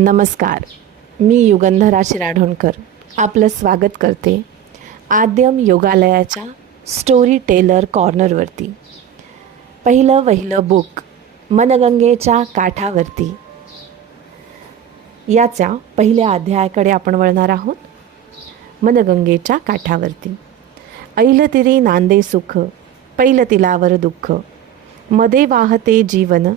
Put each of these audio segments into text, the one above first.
नमस्कार. मी युगंधरा शिराढोणकर आपलं स्वागत करते आद्यम योगालयाच्या स्टोरी टेलर कॉर्नरवरती. पहिलं बुक मनगंगेच्या काठावरती याच्या पहिल्या अध्यायाकडे आपण वळणार आहोत. मनगंगेच्या काठावरती. ऐल तिरी नांदे सुख, पैल तिलावर दुःख, मध्ये वाहते जीवन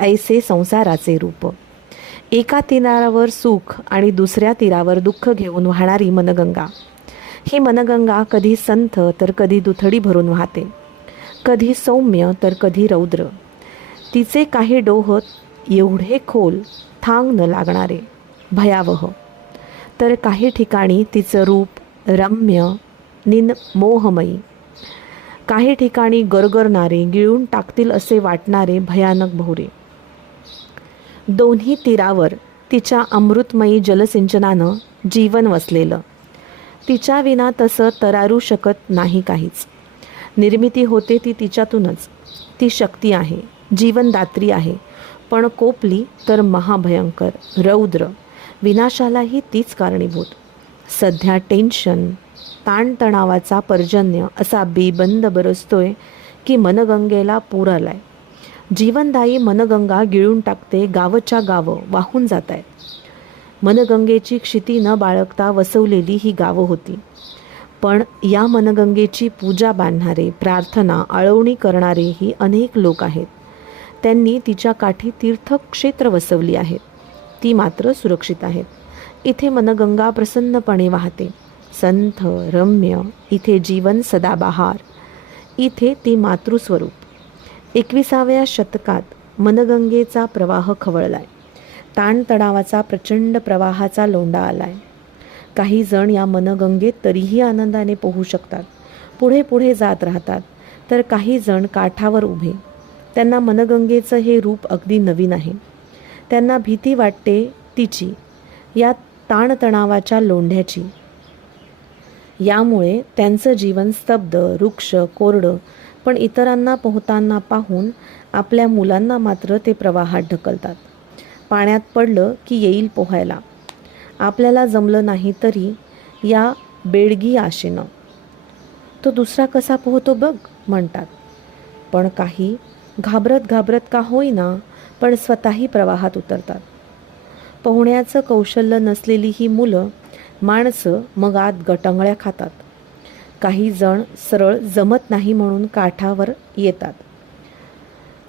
ऐसे संसाराचे रूप. एका तीरावर सुख आणि दुसऱ्या तीरावर दुःख घेऊन वाहणारी मनगंगा. ही मनगंगा कधी संथ तर कधी दुथडी भरून वाहते, कधी सौम्य तर कधी रौद्र. तिचे काही डोह एवढे खोल, थांग न लागणारे, भयावह, तर काही ठिकाणी तिचं रूप रम्य मोहमयी, काही ठिकाणी गरगरणारे, गिळून टाकतील असे वाटणारे भयानक भोवरे. दोन्ही तीरावर तिच्या अमृतमयी जलसिंचनानं जीवन वसलेलं. तिच्या विना तसं तरारू शकत नाही काहीच. निर्मिती होते ती तिच्यातूनच. ती शक्ती आहे, जीवनदात्री आहे, पण कोपली तर महाभयंकर, रौद्र, विनाशालाही तीच कारणीभूत. सध्या टेन्शन, ताणतणावाचा पर्जन्य असा बेबंद बरसतोय की मनगंगेला पूर आलाय. जीवनदायी मनगंगा गिळून टाकते, गावच्या गावं वाहून जात आहेत. मनगंगेची क्षिती न बाळगता वसवलेली ही गावं होती. पण या मनगंगेची पूजा बांधणारे, प्रार्थना आळवणी करणारे ही अनेक लोक आहेत. त्यांनी तिच्या काठी तीर्थक्षेत्र वसवली आहेत. ती मात्र सुरक्षित आहेत. इथे मनगंगा प्रसन्नपणे वाहते, संथ रम्य. इथे जीवन सदाबहार. इथे ती मातृस्वरूप. 21व्या शतकात मनगंगेचा प्रवाह खवळलाय. ताणतणावाचा प्रचंड प्रवाहाचा लोंढा आलाय. काही जण या मनगंगेत तरीही आनंदाने पोहू शकतात, पुढे पुढे जात राहतात, तर काही जण काठावर उभे. त्यांना मनगंगेचं हे रूप अगदी नवीन आहे. त्यांना भीती वाटते तिची, या ताणतणावाच्या लोंढ्याची. यामुळे त्यांचं जीवन स्तब्ध, रुक्ष, कोरडं. पण इतरांना पोहताना पाहून आपल्या मुलांना मात्र ते प्रवाहात ढकलतात. पाण्यात पडलं की येईल पोहायला. आपल्याला जमलं नाही तरी या बेडगी आशेनं, तो दुसरा कसा पोहतो बघ म्हणतात. पण काही घाबरत का होईना पण स्वतःही प्रवाहात उतरतात. पोहण्याचं कौशल्य नसलेली ही मुलं, माणसं मग आत गटंगळ्या खातात. काही जण सरळ जमत नाही म्हणून काठावर येतात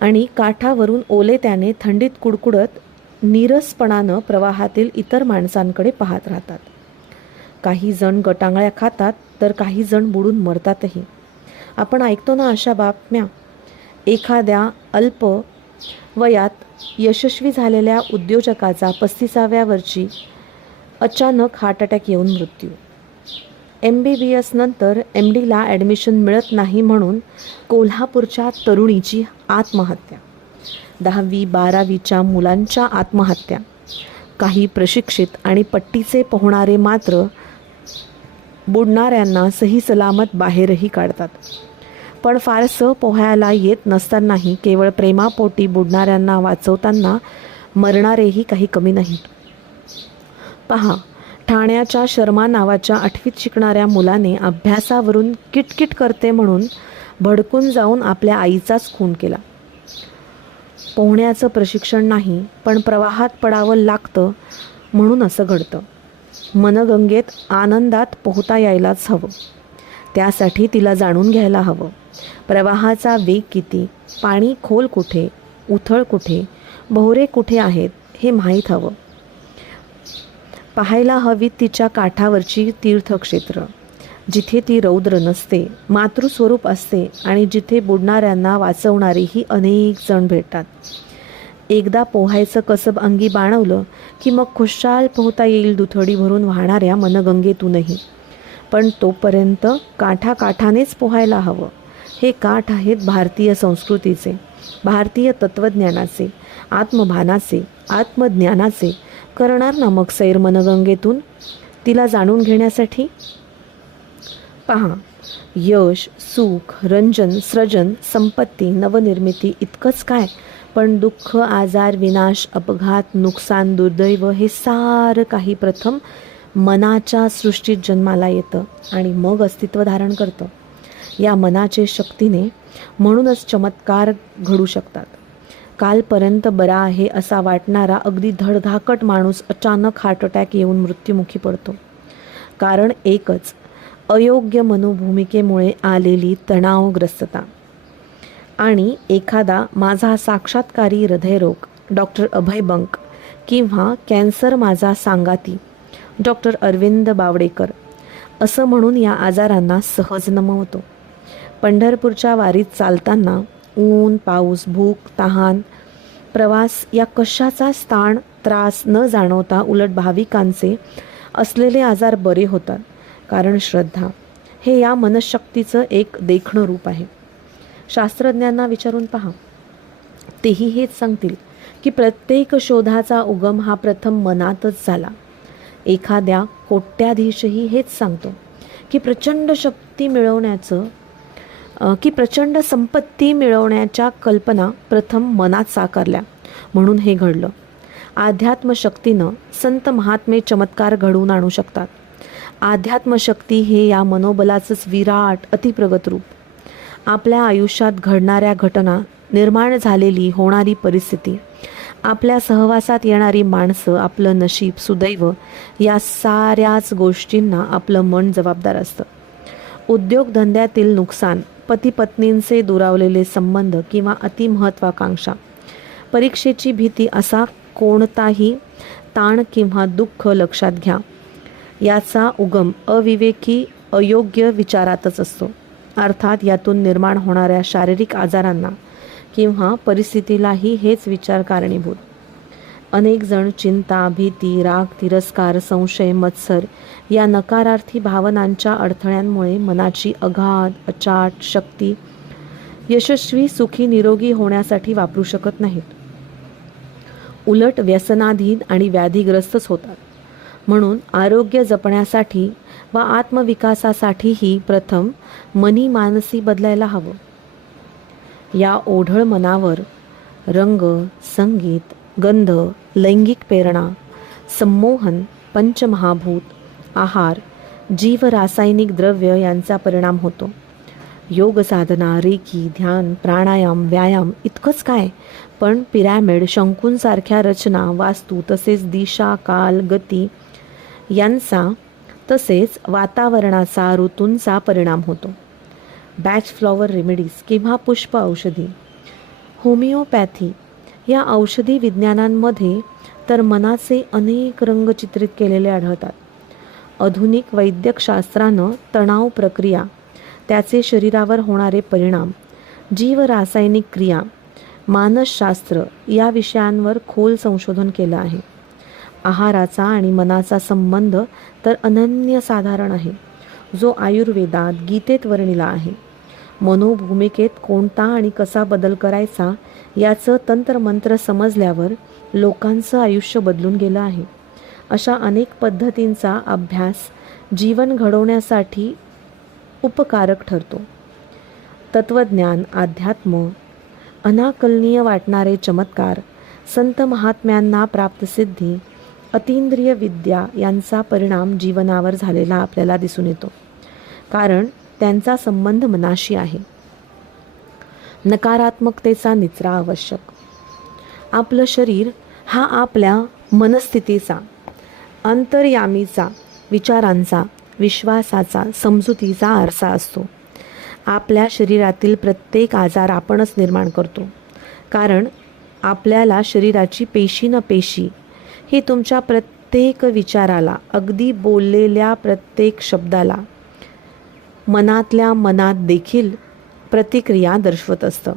आणि काठावरून ओले त्याने थंडीत कुडकुडत नीरसपणानं प्रवाहातील इतर माणसांकडे पाहत राहतात. काही जण गटांगळ्या खातात तर काही जण बुडून मरतातही. आपण ऐकतो ना अशा बातम्या. एखाद्या अल्प वयात यशस्वी झालेल्या उद्योजकाचा 35व्या वर्षी अचानक हार्ट अटॅक येऊन मृत्यू. MBBS नंतर MDला ॲडमिशन मिळत नाही म्हणून कोल्हापूरच्या तरुणीची आत्महत्या. 10वी-12वीच्या मुलांच्या आत्महत्या. काही प्रशिक्षित आणि पट्टीचे पोहणारे मात्र बुडणाऱ्यांना सही सलामत बाहेरही काढतात. पण फारसं पोहायला येत नसतानाही केवळ प्रेमापोटी बुडणाऱ्यांना वाचवताना मरणारेही काही कमी नाहीत. पहा, ठाण्याच्या शर्मा नावाच्या 8वीत शिकणाऱ्या मुलाने अभ्यासावरून किटकिट करते म्हणून भडकून जाऊन आपल्या आईचाच खून केला. पोहण्याचं प्रशिक्षण नाही, पण प्रवाहात पडावं लागतं म्हणून असं घडतं. मनगंगेत आनंदात पोहता यायलाच हवं. त्यासाठी तिला जाणून घ्यायला हवं. प्रवाहाचा वेग किती, पाणी खोल कुठे, उथळ कुठे, भोवरे कुठे आहेत हे माहीत हवं. पाहायला हवीत तिच्या काठावरची तीर्थक्षेत्र, जिथे ती रौद्र नसते, मातृस्वरूप असते आणि जिथे बुडणाऱ्यांना वाचवणारेही अनेक जण भेटतात. एकदा पोहायचं कसब अंगी बाणवलं की मग खुशाल पोहता येईल दुथडी भरून वाहणाऱ्या मनगंगेतूनही. पण तोपर्यंत काठाकाठानेच पोहायला हवं. हे काठ आहेत भारतीय संस्कृतीचे, भारतीय तत्त्वज्ञानाचे, आत्मभानाचे, आत्मज्ञानाचे. करणार ना मग सैर मनगंगेतून तिला जाणून घेण्यासाठी. पहा, यश, सुख, रंजन, सृजन, संपत्ती, नवनिर्मिती इतकंच काय, पण दुःख, आजार, विनाश, अपघात, नुकसान, दुर्दैव हे सारं काही प्रथम मनाच्या सृष्टीत जन्माला येतं आणि मग अस्तित्व धारण करतं. या मनाचे शक्तीने म्हणूनच चमत्कार घडू शकतात. कालपर्यंत बरा आहे असा वाटणारा अगदी धडधाकट माणूस अचानक हार्ट अटॅक येऊन मृत्युमुखी पडतो. कारण एकच, अयोग्य मनोभूमिकेमुळे आलेली तणावग्रस्तता. आणि एखादा माझा साक्षात्कारी हृदयरोग डॉक्टर अभय बंक किंवा कॅन्सर माझा सांगाती डॉक्टर अरविंद बावडेकर असं म्हणून या आजारांना सहज नमवतो. पंढरपूरच्या वारीत चालताना ऊन, पाऊस, भूक, तहान, प्रवास या कशाचाच ताण, त्रास न जाणवता उलट भाविकांचे असलेले आजार बरे होतात. कारण श्रद्धा हे या मनशक्तीचं एक देखणं रूप आहे. शास्त्रज्ञांना विचारून पहा, तेही हेच सांगतील की प्रत्येक शोधाचा उगम हा प्रथम मनातच झाला. एखाद्या कोट्याधीशही हेच सांगतो की प्रचंड संपत्ती मिळवण्याच्या कल्पना प्रथम मनात साकारल्या म्हणून हे घडलं. अध्यात्मशक्तीनं संत महात्मे चमत्कार घडवून आणू शकतात. अध्यात्मशक्ती हे या मनोबलाचंच विराट अतिप्रगत रूप. आपल्या आयुष्यात घडणाऱ्या घटना, निर्माण झालेली होणारी परिस्थिती, आपल्या सहवासात येणारी माणसं, आपलं नशीब, सुदैव या साऱ्याच गोष्टींना आपलं मन जबाबदार असतं. उद्योगधंद्यातील नुकसान, पती-पत्नींचे दुरावलेले संबंध किंवा अतिमहत्वाकांक्षा, परीक्षेची भीती असा कोणताही ताण किंवा दुःख लक्षात घ्या, याचा उगम अविवेकी, अयोग्य विचारातच असतो. अर्थात यातून निर्माण होणाऱ्या शारीरिक आजारांना किंवा परिस्थितीलाही हेच विचार कारणीभूत. अनेक जण चिंता, भीती, राग, तिरस्कार, संशय, मत्सर या नकारार्थी भावनांच्या अडथळ्यांमुळे मनाची अगाध अचाट शक्ती यशस्वी, सुखी, निरोगी होण्यासाठी वापरू शकत नाहीत. उलट व्यसनाधीन आणि व्याधीग्रस्तच होतात. म्हणून आरोग्य जपण्यासाठी व आत्मविकासासाठीही प्रथम मनी मानसी बदलायला हवं. या ओढळ मनावर रंग, संगीत, गंध, लैंगिक प्रेरणा, संमोहन, पंचमहाभूत, आहार, जीव, रासायनिक द्रव्य यांचा परिणाम होतो. योग साधना, रेकी, ध्यान, प्राणायाम, व्यायाम इतकंच काय, पण पिरॅमिड, शंकूंसारख्या रचना, वास्तू तसेच दिशा, काल, गती यांचा तसेच वातावरणाचा, ऋतूंचा परिणाम होतो. बॅच फ्लॉवर रेमेडीज किंवा पुष्प औषधी, होमिओपॅथी या औषधी विज्ञानांमध्ये तर मनाचे अनेक रंग चित्रित केलेले आढळतात. आधुनिक वैद्यकशास्त्रानं तणाव प्रक्रिया, त्याचे शरीरावर होणारे परिणाम, जीव रासायनिक क्रिया, मानसशास्त्र या विषयांवर खोल संशोधन केलं आहे. आहाराचा आणि मनाचा संबंध तर अनन्यसाधारण आहे, जो आयुर्वेदात, गीतेत वर्णिला आहे. मनोभूमिकेत कोणता आणि कसा बदल करायचा याचं तंत्रमंत्र समजल्यावर लोकांचं आयुष्य बदलून गेलं आहे. अशा अनेक पद्धतींचा अभ्यास जीवन घडवण्यासाठी उपकारक ठरतो. तत्वज्ञान, अध्यात्म, अनाकलनीय वाटणारे चमत्कार, संत महात्म्यांना प्राप्त सिद्धी, अतींद्रिय विद्या यांचा परिणाम जीवनावर झालेला आपल्याला दिसून येतो. कारण त्यांचा संबंध मनाशी आहे. नकारात्मकतेचा निचरा आवश्यक. आपलं शरीर हा आपल्या मनस्थितीचा, अंतर्यामीचा, विचारांचा, विश्वासाचा, समजुतीचा आरसा असतो. आपल्या शरीरातील प्रत्येक आजार आपणच निर्माण करतो. कारण आपल्याला शरीराची पेशी न पेशी ही तुमच्या प्रत्येक विचाराला, अगदी बोललेल्या प्रत्येक शब्दाला मनातल्या मनात देखील प्रतिक्रिया दर्शवत असतं.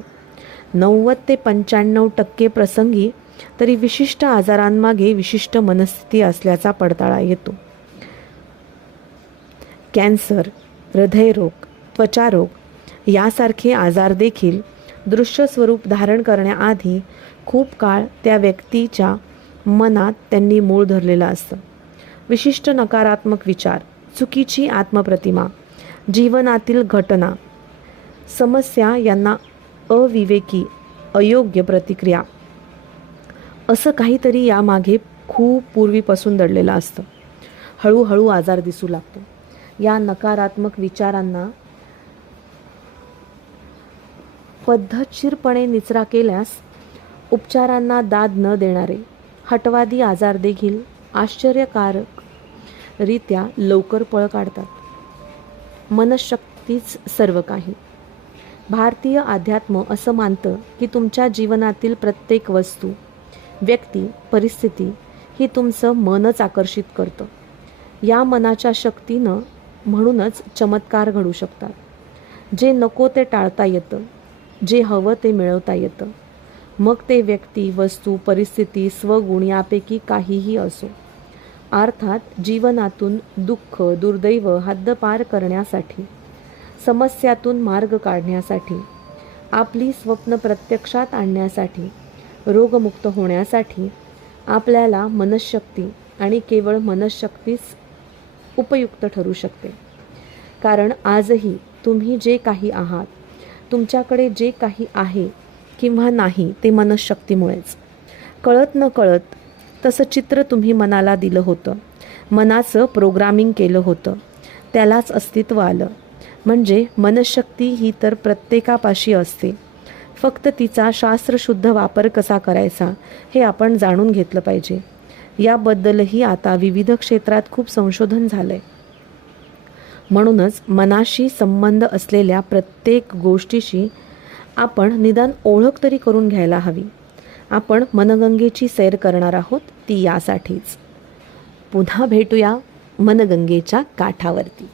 90 ते 95% प्रसंगी तरी विशिष्ट आजारांमागे विशिष्ट मनस्थिती असल्याचा पडताळा येतो. कॅन्सर, हृदयरोग, त्वचारोग यासारखे आजार देखील दृश्य स्वरूप धारण करण्याआधी खूप काळ त्या व्यक्तीच्या मनात त्यांनी मूळ धरलेलं असतं. विशिष्ट नकारात्मक विचार, चुकीची आत्मप्रतिमा, जीवनातील घटना, समस्या यांना अविवेकी, अयोग्य प्रतिक्रिया असं काहीतरी यामागे खूप पूर्वीपासून दडलेलं असतं. हळूहळू आजार दिसू लागतो. या नकारात्मक विचारांना पद्धतशीरपणे निचरा केल्यास उपचारांना दाद न देणारे हटवादी आजार देखील आश्चर्यकारकरित्या लवकर पळ काढतात. मनशक्तीच सर्व काही. भारतीय अध्यात्म असं मानतं की तुमच्या जीवनातील प्रत्येक वस्तू, व्यक्ती, परिस्थिती ही तुमचं मनच आकर्षित करतं. या मनाच्या शक्तीनं म्हणूनच चमत्कार घडू शकतात. जे नको ते टाळता येतं, जे हवं ते मिळवता येतं. मग ते व्यक्ती, वस्तू, परिस्थिती, स्वगुण यापैकी काहीही असो. अर्थात जीवनातून दुःख, दुर्दैव हद्दपार करण्यासाठी, समस्यातून मार्ग काढण्यासाठी, आपली स्वप्न प्रत्यक्षात आणण्यासाठी, रोगमुक्त होण्यासाठी आपल्याला मनशक्ती आणि केवळ मनशक्तीच उपयुक्त ठरू शकते. कारण आजही तुम्ही जे काही आहात, तुमच्याकडे जे काही आहे किंवा नाही ते मनशक्तीमुळेच. कळत न कळत तसं चित्र तुम्ही मनाला दिलं होतं, मनाचं प्रोग्रामिंग केलं होतं, त्यालाच अस्तित्व आलं. म्हणजे मनशक्ती ही तर प्रत्येकापाशी असते. फक्त तिचा शास्त्रशुद्ध वापर कसा करायचा हे आपण जाणून घेतलं पाहिजे. याबद्दलही आता विविध क्षेत्रात खूप संशोधन झालं आहे. म्हणूनच मनाशी संबंध असलेल्या प्रत्येक गोष्टीशी आपण निदान ओळख तरी करून घ्यायला हवी. आपण मनगंगेची सैर करणार आहोत, ती यासाठीच. पुन्हा भेटूया मनगंगेच्या काठावरती.